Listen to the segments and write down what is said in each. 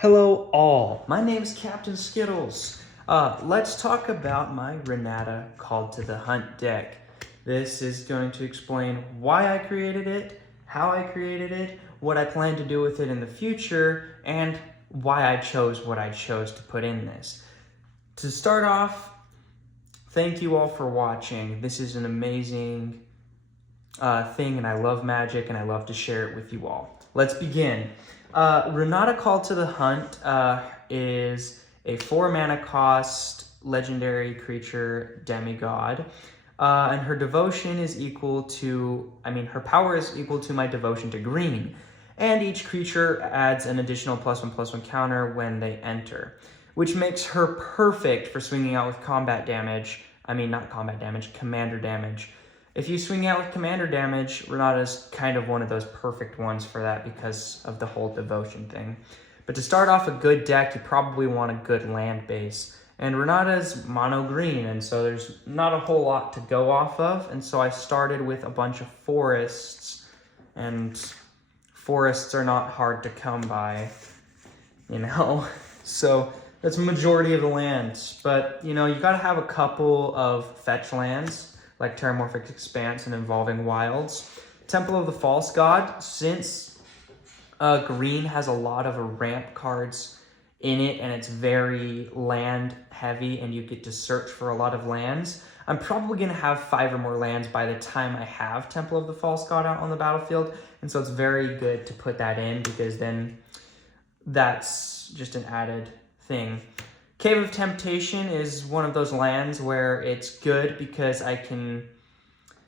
Hello all, my name is Captain Skittles. Let's talk about my Renata Called to the Hunt deck. This is going to explain why I created it, how I created it, what I plan to do with it in the future, and why I chose what I chose to put in this. To start off, thank you all for watching. This is an amazing thing, and I love Magic, and I love to share it with you all. Let's begin. Renata Called to the Hunt is a 4-mana cost legendary creature demigod, and her devotion is equal to, her power is equal to my devotion to green, and each creature adds an additional +1/+1 counter when they enter, which makes her perfect for swinging out with combat damage. Not combat damage, commander damage. If you swing out with commander damage, Renata's kind of one of those perfect ones for that because of the whole devotion thing. But to start off a good deck, you probably want a good land base. And Renata's mono green, and so there's not a whole lot to go off of. And so I started with a bunch of forests, and forests are not hard to come by, So that's a majority of the lands. But, you gotta have a couple of fetch lands, like Terramorphic Expanse and Evolving Wilds. Temple of the False God, since green has a lot of ramp cards in it and it's very land heavy and you get to search for a lot of lands, I'm probably going to have 5 or more lands by the time I have Temple of the False God out on the battlefield. And so it's very good to put that in because then that's just an added thing. Cave of Temptation is one of those lands where it's good because I can,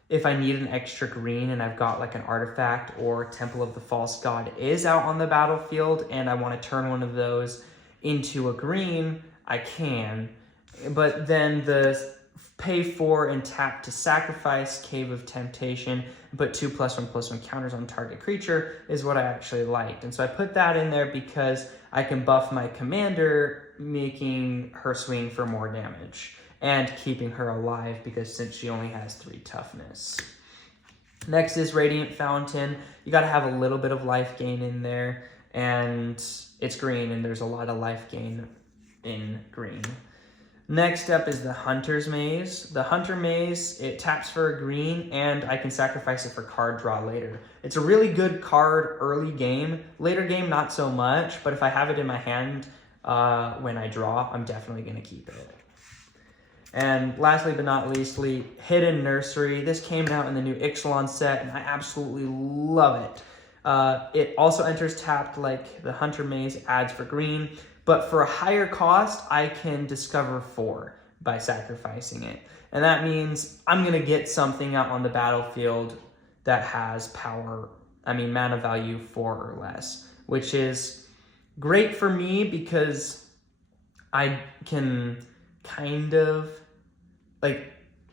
if I need an extra green and I've got like an artifact or Temple of the False God is out on the battlefield and I want to turn one of those into a green, I can. But then the pay 4 and tap to sacrifice Cave of Temptation and put 2 +1/+1 counters on target creature is what I actually liked. And so I put that in there because I can buff my commander, making her swing for more damage and keeping her alive because since she only has 3 toughness. Next is Radiant Fountain. You got to have a little bit of life gain in there, and it's green and there's a lot of life gain in green. Next up is the Hunter's Maze. The Hunter Maze, it taps for a green and I can sacrifice it for card draw later. It's a really good card early game. Later game, not so much, but if I have it in my hand when I draw, I'm definitely going to keep it. And lastly but not leastly, Hidden Nursery. This came out in the new Ixalan set and I absolutely love it. It also enters tapped like the Hunter Maze, adds for green. But for a higher cost, I can discover 4 by sacrificing it. And that means I'm going to get something out on the battlefield that has mana value 4 or less, which is great for me because I can kind of,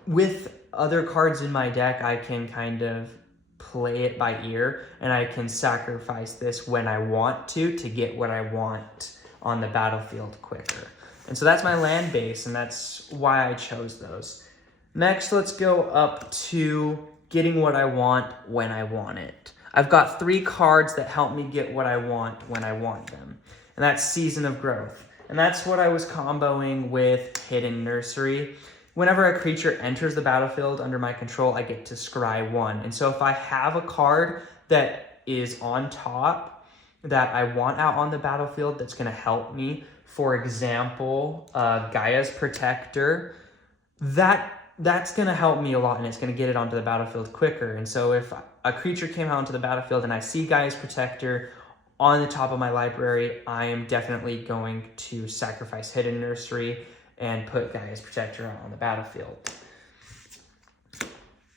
with other cards in my deck, I can kind of play it by ear and I can sacrifice this when I want to get what I want on the battlefield quicker. And so that's my land base, and that's why I chose those. Next, let's go up to getting what I want when I want it. I've got 3 cards that help me get what I want when I want them, and that's Season of Growth. And that's what I was comboing with Hidden Nursery. Whenever a creature enters the battlefield under my control, I get to scry 1. And so if I have a card that is on top that I want out on the battlefield that's going to help me, for example, Gaia's Protector, that's going to help me a lot and it's going to get it onto the battlefield quicker. And so if a creature came out onto the battlefield and I see Gaia's Protector on the top of my library, I am definitely going to sacrifice Hidden Nursery and put Gaia's Protector out on the battlefield.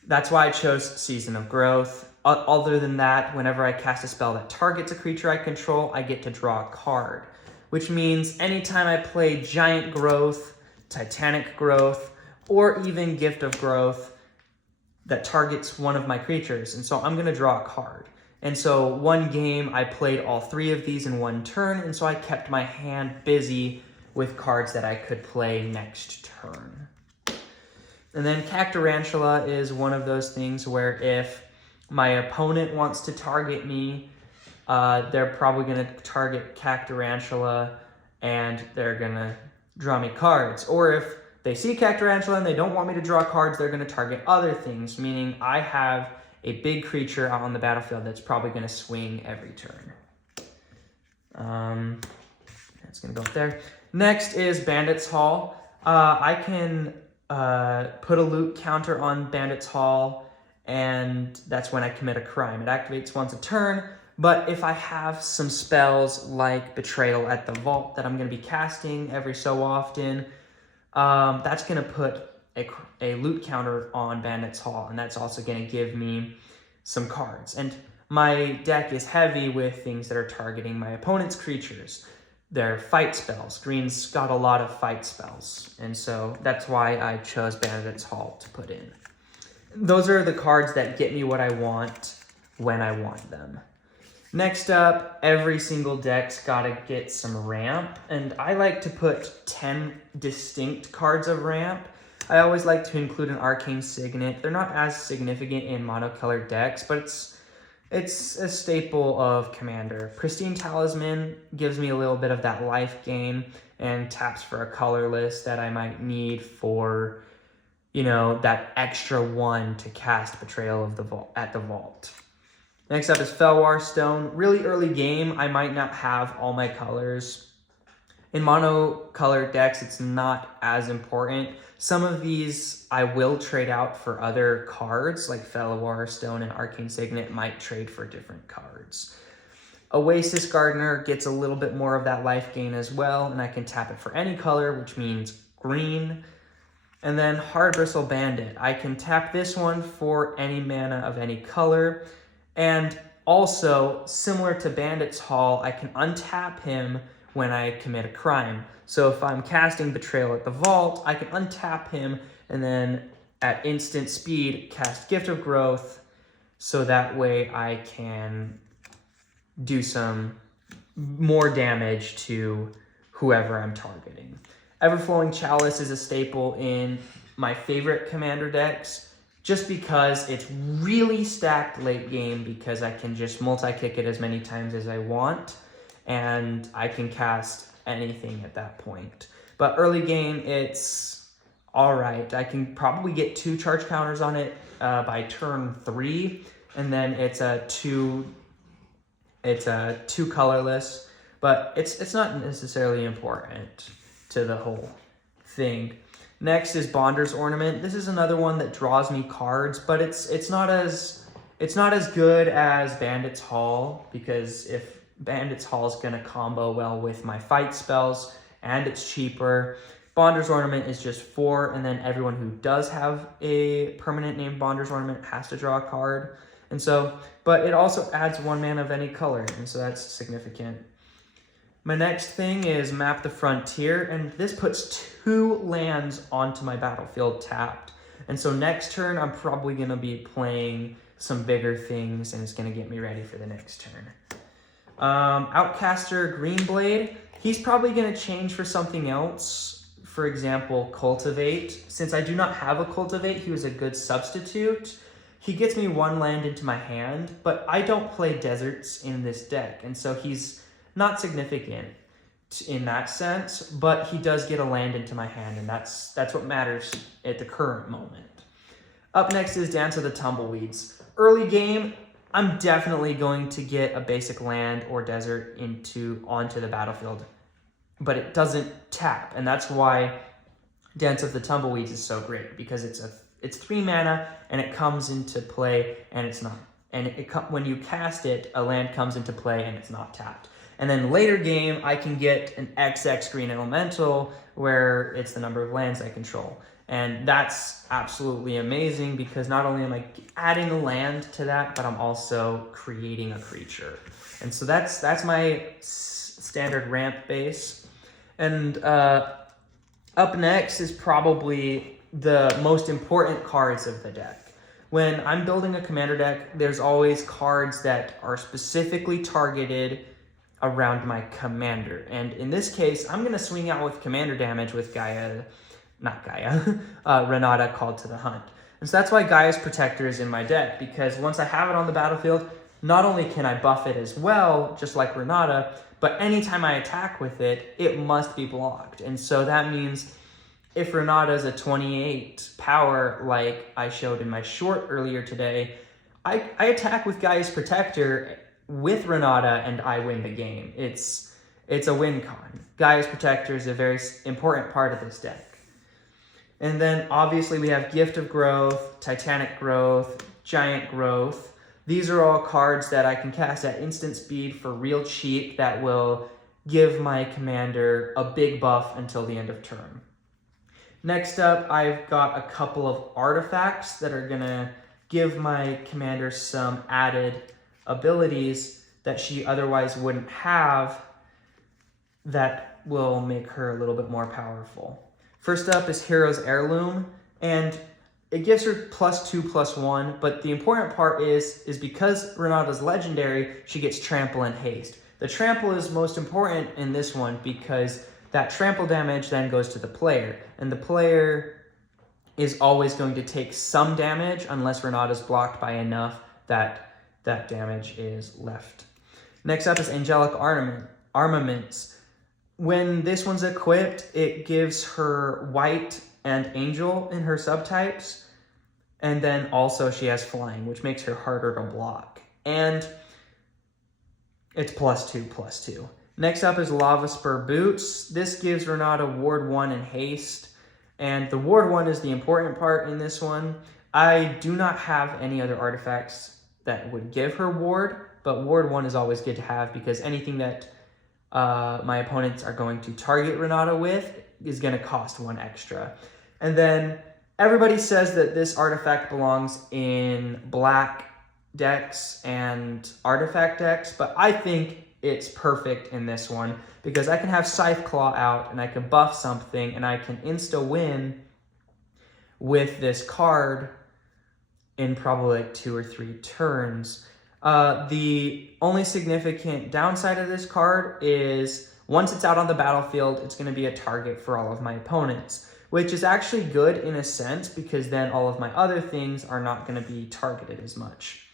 That's why I chose Season of Growth. Other than that, whenever I cast a spell that targets a creature I control, I get to draw a card, which means anytime I play Giant Growth, Titanic Growth, or even Gift of Growth that targets one of my creatures, and so I'm going to draw a card. And so one game, I played all 3 of these in one turn, and so I kept my hand busy with cards that I could play next turn. And then Cactarantula is one of those things where if my opponent wants to target me, they're probably going to target Cactarantula and they're going to draw me cards. Or if they see Cactarantula and they don't want me to draw cards, they're going to target other things, meaning I have a big creature out on the battlefield that's probably going to swing every turn. That's going to go up there. Next is Bandit's Hall. I can put a loot counter on Bandit's Hall, and that's when I commit a crime. It activates once a turn, but if I have some spells like Betrayal at the Vault that I'm going to be casting every so often, that's going to put a loot counter on Bandit's Hall, and that's also going to give me some cards. And my deck is heavy with things that are targeting my opponent's creatures. They're fight spells. Green's got a lot of fight spells, and so that's why I chose Bandit's Hall to put in. Those are the cards that get me what I want when I want them. Next up, every single deck's gotta get some ramp, and I like to put 10 distinct cards of ramp. I always like to include an Arcane Signet. They're not as significant in monocolored decks, but it's a staple of Commander. Pristine Talisman gives me a little bit of that life gain and taps for a colorless that I might need for, you know, that extra one to cast Betrayal of the Vault at the Vault. Next up is Felwar Stone. Really early game, I might not have all my colors. In monocolored decks, it's not as important. Some of these I will trade out for other cards, like Felwar Stone and Arcane Signet might trade for different cards. Oasis Gardener gets a little bit more of that life gain as well, and I can tap it for any color, which means green. And then Hard Bristle Bandit. I can tap this one for any mana of any color. And also, similar to Bandit's Hall, I can untap him when I commit a crime. So if I'm casting Betrayal at the Vault, I can untap him and then at instant speed cast Gift of Growth, so that way I can do some more damage to whoever I'm targeting. Everflowing Chalice is a staple in my favorite Commander decks, just because it's really stacked late game, because I can just multi-kick it as many times as I want, and I can cast anything at that point. But early game, it's all right. I can probably get 2 charge counters on it by turn 3, and then it's a two colorless, but it's not necessarily important to the whole thing. Next is Bonder's Ornament. This is another one that draws me cards, but it's not as good as Bandit's Hall, because if Bandit's Hall is going to combo well with my fight spells, and it's cheaper. Bonder's Ornament is just 4, and then everyone who does have a permanent named Bonder's Ornament has to draw a card. And so, but it also adds 1 mana of any color, and so that's significant. My next thing is Map the Frontier, and this puts 2 lands onto my battlefield tapped. And so next turn, I'm probably going to be playing some bigger things, and it's going to get me ready for the next turn. Outcaster Greenblade, he's probably going to change for something else. For example, Cultivate. Since I do not have a Cultivate, he was a good substitute. He gets me 1 land into my hand, but I don't play deserts in this deck, and so he's not significant in that sense, but he does get a land into my hand, and that's what matters at the current moment. Up next is Dance of the Tumbleweeds. Early game, I'm definitely going to get a basic land or desert onto the battlefield, but it doesn't tap, and that's why Dance of the Tumbleweeds is so great, because it's 3 mana and it comes into play, and it's not. And when you cast it, a land comes into play and it's not tapped. And then later game, I can get an XX green elemental where it's the number of lands I control. And that's absolutely amazing, because not only am I adding a land to that, but I'm also creating a creature. And so that's my standard ramp base. And up next is probably the most important cards of the deck. When I'm building a commander deck, there's always cards that are specifically targeted around my commander. And in this case, I'm going to swing out with commander damage with Renata, Called to the Hunt. And so that's why Gaia's Protector is in my deck, because once I have it on the battlefield, not only can I buff it as well, just like Renata, but anytime I attack with it, it must be blocked. And so that means if Renata is a 28 power, like I showed in my short earlier today, I attack with Gaia's Protector with Renata and I win the game. It's a win con. Gaia's Protector is a very important part of this deck. And then obviously we have Gift of Growth, Titanic Growth, Giant Growth. These are all cards that I can cast at instant speed for real cheap that will give my commander a big buff until the end of turn. Next up, I've got a couple of artifacts that are gonna give my commander some added abilities that she otherwise wouldn't have that will make her a little bit more powerful. First up is Hero's Heirloom, and it gives her +2/+1, but the important part is because Renata's legendary, she gets Trample and Haste. The Trample is most important in this one because that trample damage then goes to the player, and the player is always going to take some damage unless Renata's blocked by enough that that damage is left. Next up is Angelic Armaments. When this one's equipped, it gives her White and Angel in her subtypes, and then also she has Flying, which makes her harder to block. And it's +2/+2. Next up is Lava Spur Boots. This gives Renata Ward 1 and Haste, and the Ward 1 is the important part in this one. I do not have any other artifacts that would give her Ward, but Ward 1 is always good to have because anything that my opponents are going to target Renata with is going to cost 1 extra. And then everybody says that this artifact belongs in black decks and artifact decks, but I think it's perfect in this one because I can have Scythe Claw out and I can buff something and I can insta-win with this card in probably like 2 or 3 turns. The only significant downside of this card is once it's out on the battlefield, it's going to be a target for all of my opponents, which is actually good in a sense because then all of my other things are not going to be targeted as much.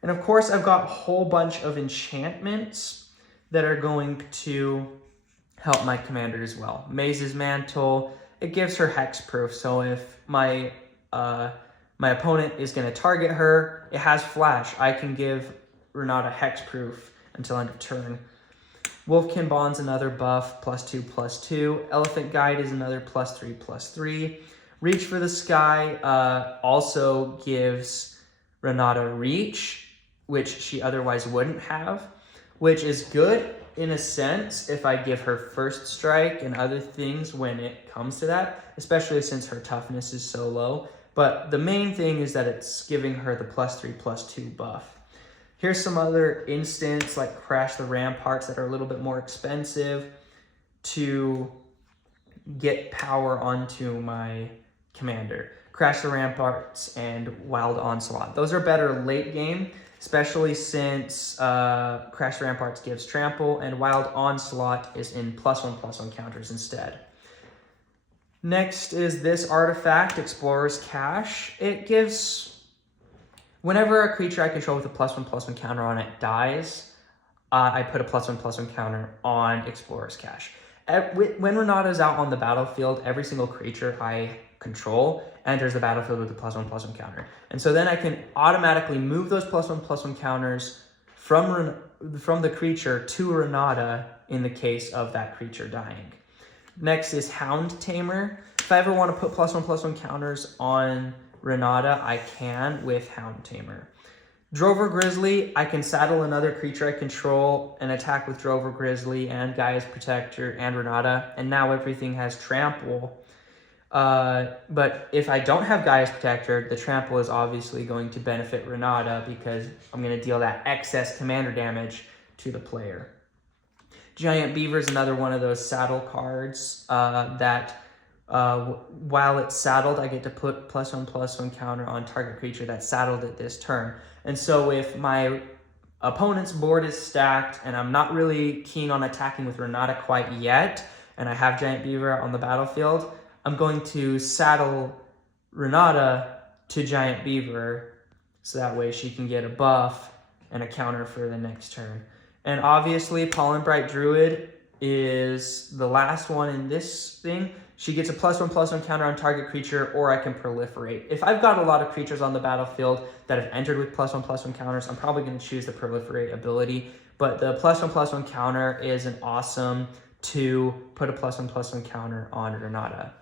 And of course, I've got a whole bunch of enchantments that are going to help my commander as well. Maze's Mantle, it gives her hexproof, so if my opponent is going to target her, it has Flash. I can give Renata hexproof until end of turn. Wolfkin Bond's another buff, +2/+2. Elephant Guide is another +3/+3. Reach for the Sky also gives Renata Reach, which she otherwise wouldn't have, which is good in a sense if I give her First Strike and other things when it comes to that, especially since her toughness is so low. But the main thing is that it's giving her the +3/+2 buff. Here's some other instants like Crash the Ramparts that are a little bit more expensive to get power onto my commander. Crash the Ramparts and Wild Onslaught. Those are better late game, especially since Crash the Ramparts gives Trample and Wild Onslaught is in +1/+1 counters instead. Next is this artifact, Explorer's Cache. It gives, whenever a creature I control with a +1/+1 counter on it dies, I put a +1/+1 counter on Explorer's Cache. When Renata is out on the battlefield, every single creature I control enters the battlefield with a +1/+1 counter. And so then I can automatically move those +1/+1 counters from the creature to Renata in the case of that creature dying. Next is Hound Tamer. If I ever want to put +1/+1 counters on Renata, I can with Hound Tamer. Drover Grizzly, I can saddle another creature I control and attack with Drover Grizzly and Gaia's Protector and Renata, and now everything has Trample. But if I don't have Gaia's Protector, the Trample is obviously going to benefit Renata because I'm going to deal that excess commander damage to the player. Giant Beaver is another one of those saddle cards that while it's saddled, I get to put +1/+1 counter on target creature that's saddled at this turn. And so if my opponent's board is stacked and I'm not really keen on attacking with Renata quite yet, and I have Giant Beaver out on the battlefield, I'm going to saddle Renata to Giant Beaver so that way she can get a buff and a counter for the next turn. And obviously, Pollen Bright Druid is the last one in this thing. She gets a +1/+1 counter on target creature, or I can proliferate. If I've got a lot of creatures on the battlefield that have entered with +1/+1 counters, I'm probably going to choose the proliferate ability. But the +1/+1 counter is an awesome to put a +1/+1 counter on Renata.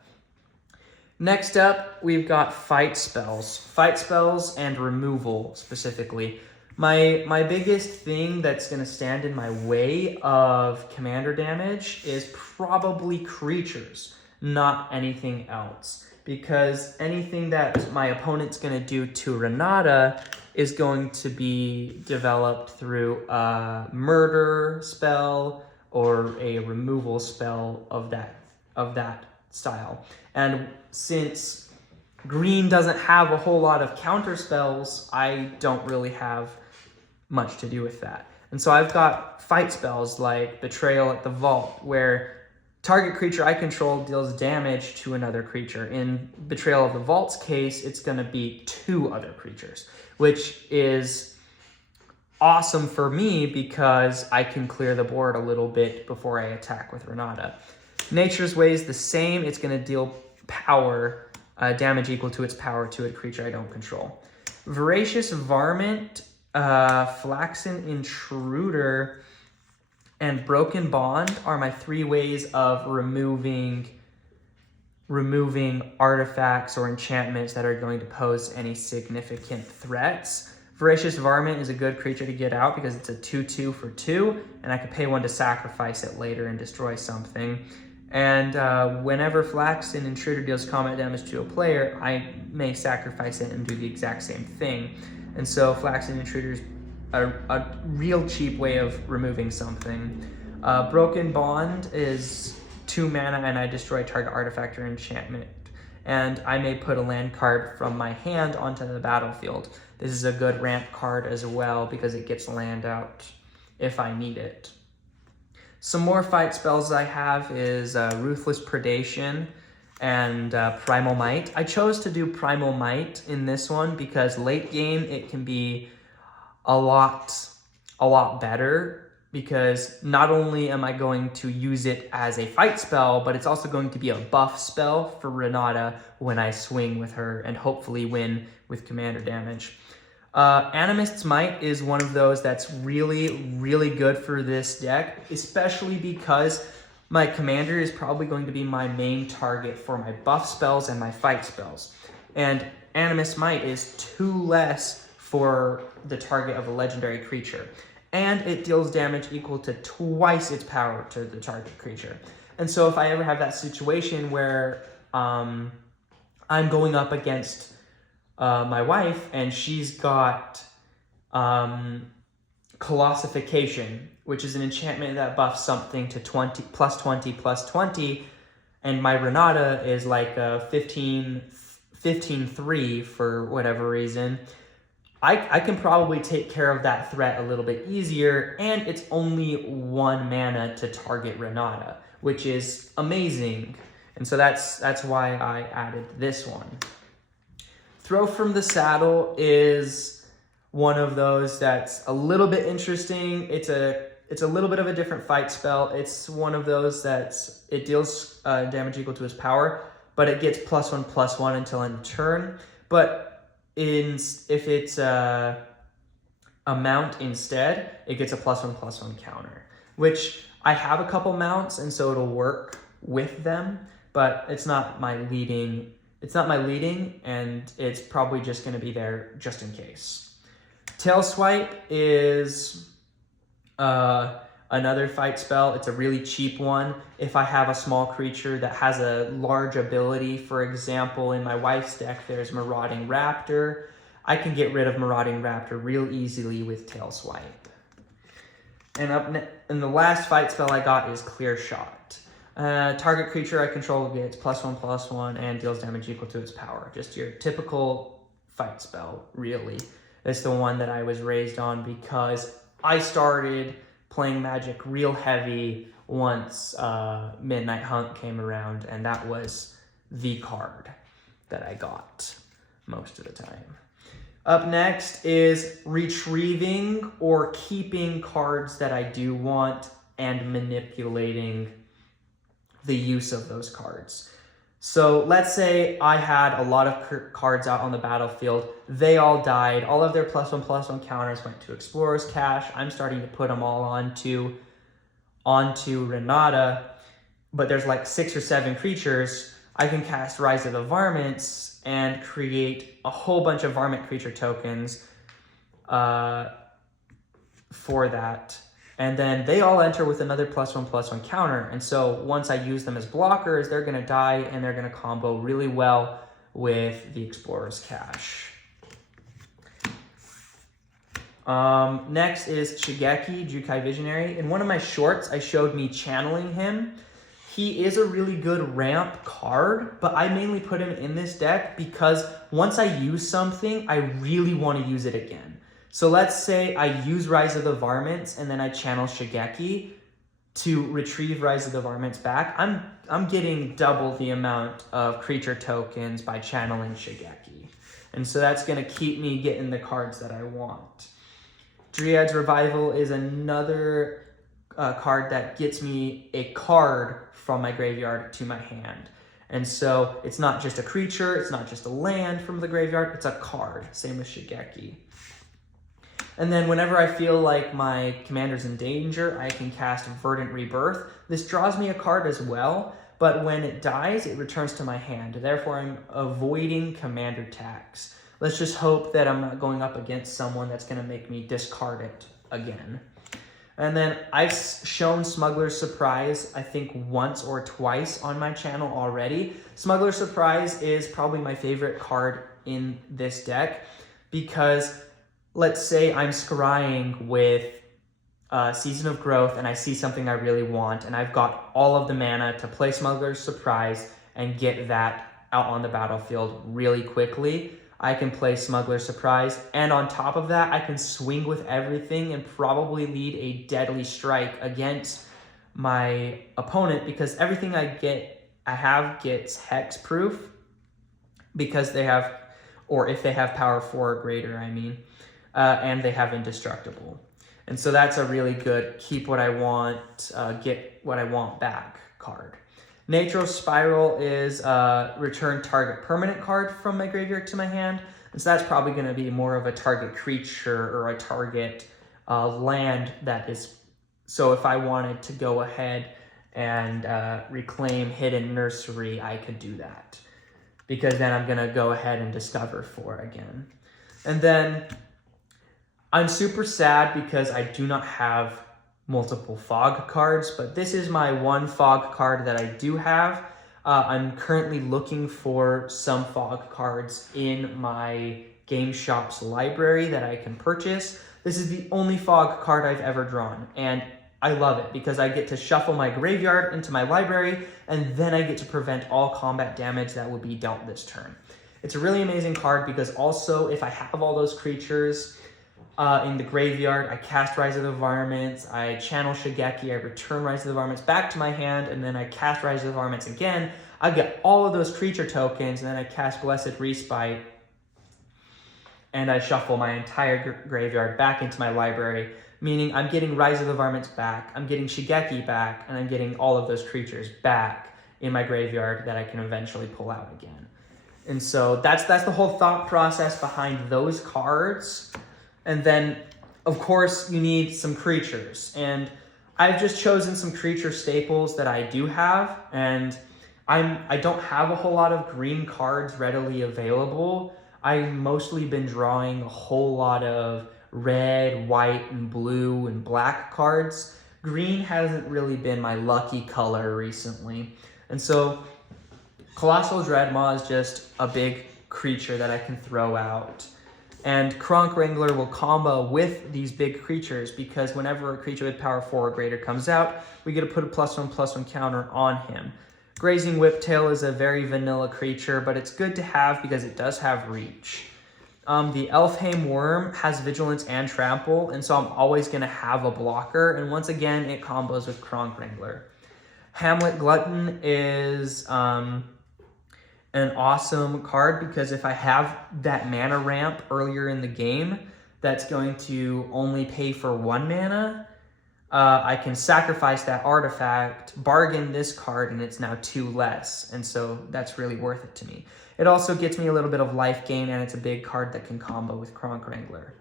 Next up, we've got fight spells. Fight spells and removal, specifically. My biggest thing that's going to stand in my way of commander damage is probably creatures, not anything else. Because anything that my opponent's going to do to Renata is going to be developed through a murder spell or a removal spell of that style. And since green doesn't have a whole lot of counter spells, I don't really have much to do with that. And so I've got fight spells like Betrayal at the Vault, where target creature I control deals damage to another creature. In Betrayal of the Vault's case, it's going to be 2 other creatures, which is awesome for me because I can clear the board a little bit before I attack with Renata. Nature's Way is the same. It's going to deal power, damage equal to its power to a creature I don't control. Voracious Varmint, Flaxen Intruder, and Broken Bond are my 3 ways of removing artifacts or enchantments that are going to pose any significant threats. Voracious Varmint is a good creature to get out because it's a 2/2 for 2, and I can pay 1 to sacrifice it later and destroy something. And whenever Flaxen Intruder deals combat damage to a player, I may sacrifice it and do the exact same thing. And so Flaxen Intruder is a real cheap way of removing something. Broken Bond is 2 mana and I destroy target artifact or enchantment. And I may put a land card from my hand onto the battlefield. This is a good ramp card as well because it gets land out if I need it. Some more fight spells I have is Ruthless Predation and Primal Might. I chose to do Primal Might in this one because late game it can be a lot better, because not only am I going to use it as a fight spell, but it's also going to be a buff spell for Renata when I swing with her and hopefully win with commander damage. Animist's Might is one of those that's really, really good for this deck, especially because my commander is probably going to be my main target for my buff spells and my fight spells. And Animist's Might is 2 less for the target of a legendary creature. And it deals damage equal to twice its power to the target creature. And so if I ever have that situation where I'm going up against my wife and she's got Colossification, which is an enchantment that buffs something to 20 plus 20, and my Renata is like a 15/3 for whatever reason, I can probably take care of that threat a little bit easier, and it's only 1 mana to target Renata, which is amazing. And so that's why I added this one. Throw from the Saddle is one of those that's a little bit interesting. It's a little bit of a different fight spell. It's one of those it deals damage equal to its power, but it gets +1/+1 until end of turn. But if it's a mount instead, it gets a +1/+1 counter, which I have a couple mounts, and so it'll work with them, but it's not my leading. It's not my leading, and it's probably just going to be there just in case. Tail Swipe is another fight spell. It's a really cheap one. If I have a small creature that has a large ability, for example, in my wife's deck, there's Marauding Raptor. I can get rid of Marauding Raptor real easily with Tail Swipe. And the last fight spell I got is Clear Shot. Target creature I control gets +1/+1 and deals damage equal to its power. Just your typical fight spell, really. It's the one that I was raised on because I started playing Magic real heavy once Midnight Hunt came around, and that was the card that I got most of the time. Up next is retrieving or keeping cards that I do want and manipulating the use of those cards. So let's say I had a lot of cards out on the battlefield. They all died. All of their +1/+1 counters went to Explorer's Cache. I'm starting to put them all onto Renata, but there's like 6 or 7 creatures. I can cast Rise of the Varmints and create a whole bunch of Varmint creature tokens for that. And then they all enter with another +1/+1 counter. And so once I use them as blockers, they're going to die and they're going to combo really well with the Explorer's Cache. Next is Shigeki, Jukai Visionary. In one of my shorts, I showed me channeling him. He is a really good ramp card, but I mainly put him in this deck because once I use something, I really want to use it again. So let's say I use Rise of the Varmints and then I channel Shigeki to retrieve Rise of the Varmints back. I'm getting double the amount of creature tokens by channeling Shigeki. And so that's going to keep me getting the cards that I want. Dryad's Revival is another card that gets me a card from my graveyard to my hand. And so it's not just a creature, it's not just a land from the graveyard, it's a card. Same with Shigeki. And then whenever I feel like my commander's in danger, I can cast Verdant Rebirth. This draws me a card as well, but when it dies, it returns to my hand. Therefore, I'm avoiding commander tax. Let's just hope that I'm not going up against someone that's going to make me discard it again. And then I've shown Smuggler's Surprise, I think once or twice on my channel already. Smuggler's Surprise is probably my favorite card in this deck because let's say I'm scrying with Season of Growth and I see something I really want and I've got all of the mana to play Smuggler's Surprise and get that out on the battlefield really quickly. I can play Smuggler's Surprise, and on top of that, I can swing with everything and probably lead a deadly strike against my opponent because everything I have gets hexproof because they have, or if they have power 4 or greater, I mean, and they have indestructible. And so that's a really good keep what I want, get what I want back card. Natro Spiral is return target permanent card from my graveyard to my hand. And so that's probably going to be more of a target creature or a target land that is. So if I wanted to go ahead and reclaim Hidden Nursery, I could do that. Because then I'm going to go ahead and discover 4 again. And then I'm super sad because I do not have multiple fog cards, but this is my one fog card that I do have. I'm currently looking for some fog cards in my Game Shop's library that I can purchase. This is the only fog card I've ever drawn, and I love it because I get to shuffle my graveyard into my library, and then I get to prevent all combat damage that would be dealt this turn. It's a really amazing card because also if I have all those creatures in the graveyard, I cast Rise of the Varmints, I channel Shigeki, I return Rise of the Varmints back to my hand, and then I cast Rise of the Varmints again. I get all of those creature tokens, and then I cast Blessed Respite, and I shuffle my entire graveyard back into my library, meaning I'm getting Rise of the Varmints back, I'm getting Shigeki back, and I'm getting all of those creatures back in my graveyard that I can eventually pull out again. And so that's the whole thought process behind those cards. And then, of course, you need some creatures. And I've just chosen some creature staples that I do have. And I don't have a whole lot of green cards readily available. I've mostly been drawing a whole lot of red, white, and blue, and black cards. Green hasn't really been my lucky color recently. And so Colossal Dreadmaw is just a big creature that I can throw out. And Kronk Wrangler will combo with these big creatures because whenever a creature with power 4 or greater comes out, we get to put a +1/+1 counter on him. Grazing Whiptail is a very vanilla creature, but it's good to have because it does have reach. The Elfheim Worm has Vigilance and Trample, and so I'm always going to have a blocker. And once again, it combos with Kronk Wrangler. Hamlet Glutton is an an awesome card because if I have that mana ramp earlier in the game that's going to only pay for 1 mana, I can sacrifice that artifact, bargain this card, and it's now 2 less. And so that's really worth it to me. It also gets me a little bit of life gain, and it's a big card that can combo with Kronk Wrangler.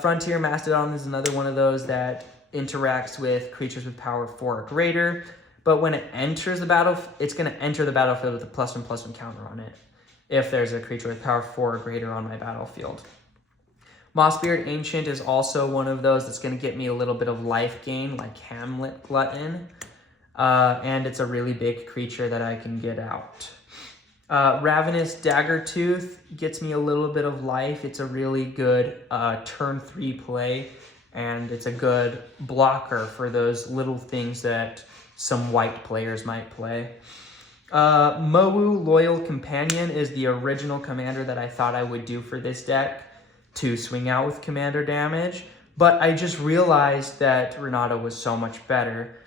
Frontier Mastodon is another one of those that interacts with creatures with power 4 or greater. But when it enters the battlefield, it's going to enter the battlefield with a +1/+1 counter on it if there's a creature with power 4 or greater on my battlefield. Mossbeard Ancient is also one of those that's going to get me a little bit of life gain, like Hamlet Glutton. And it's a really big creature that I can get out. Ravenous Daggertooth gets me a little bit of life. It's a really good turn 3 play, and it's a good blocker for those little things that some white players might play. Mowu Loyal Companion is the original commander that I thought I would do for this deck to swing out with commander damage, but I just realized that Renata was so much better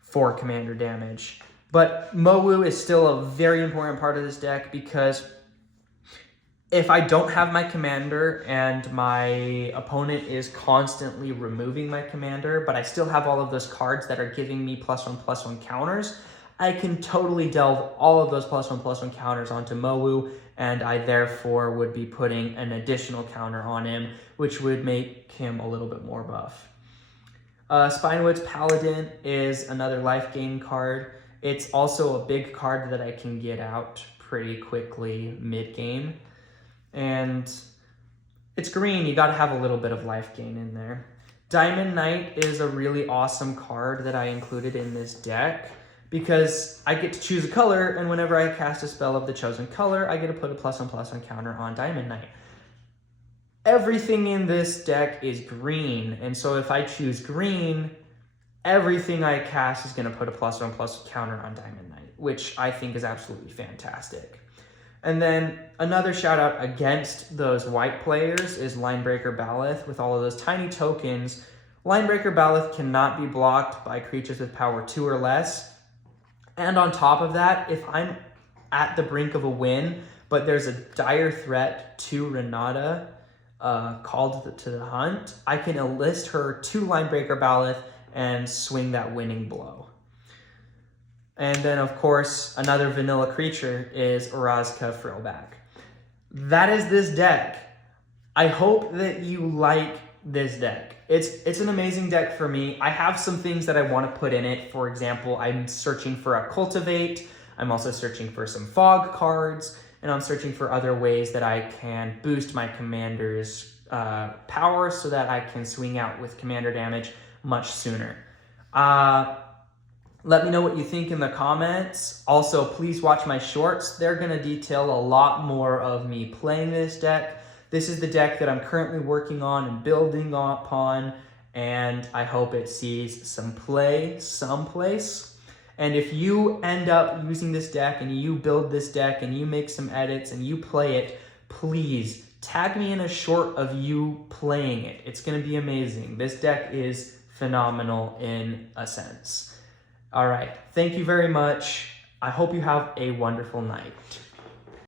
for commander damage. But Mowu is still a very important part of this deck because if I don't have my commander and my opponent is constantly removing my commander, but I still have all of those cards that are giving me +1/+1 counters, I can totally delve all of those +1/+1 counters onto Mowu, and I therefore would be putting an additional counter on him, which would make him a little bit more buff. Spinewood's Paladin is another life gain card. It's also a big card that I can get out pretty quickly mid-game. And it's green, you gotta have a little bit of life gain in there. Diamond Knight is a really awesome card that I included in this deck because I get to choose a color, and whenever I cast a spell of the chosen color, I get to put a +1/+1 counter on Diamond Knight. Everything in this deck is green, and so if I choose green, everything I cast is gonna put a +1/+1 counter on Diamond Knight, which I think is absolutely fantastic. And then another shout out against those white players is Linebreaker Baloth. With all of those tiny tokens, Linebreaker Baloth cannot be blocked by creatures with power 2 or less. And on top of that, if I'm at the brink of a win, but there's a dire threat to Renata called to the hunt, I can enlist her to Linebreaker Baloth and swing that winning blow. And then, of course, another vanilla creature is Orazka Frillback. That is this deck. I hope that you like this deck. It's an amazing deck for me. I have some things that I want to put in it. For example, I'm searching for a Cultivate. I'm also searching for some Fog cards. And I'm searching for other ways that I can boost my commander's power so that I can swing out with commander damage much sooner. Let me know what you think in the comments. Also, please watch my shorts. They're going to detail a lot more of me playing this deck. This is the deck that I'm currently working on and building upon, and I hope it sees some play someplace. And if you end up using this deck and you build this deck and you make some edits and you play it, please tag me in a short of you playing it. It's going to be amazing. This deck is phenomenal in a sense. All right, thank you very much. I hope you have a wonderful night.